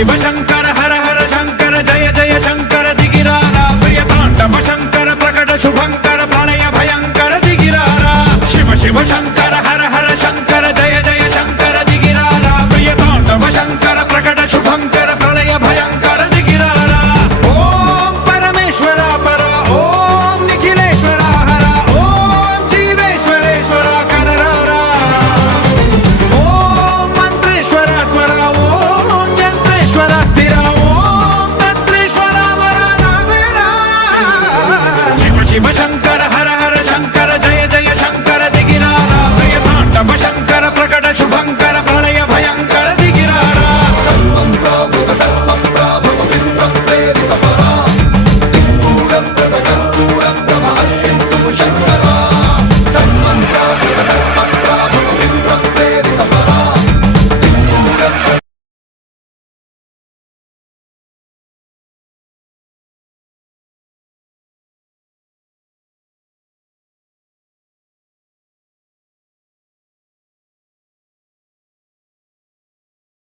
शिव शंकर हर हर शंकर जय जय शंकर दिगिरारा प्रिय तांडव शंकर प्रकट शुभंकर प्रलय भयंकर दिगिरारा शिव शिव शंकर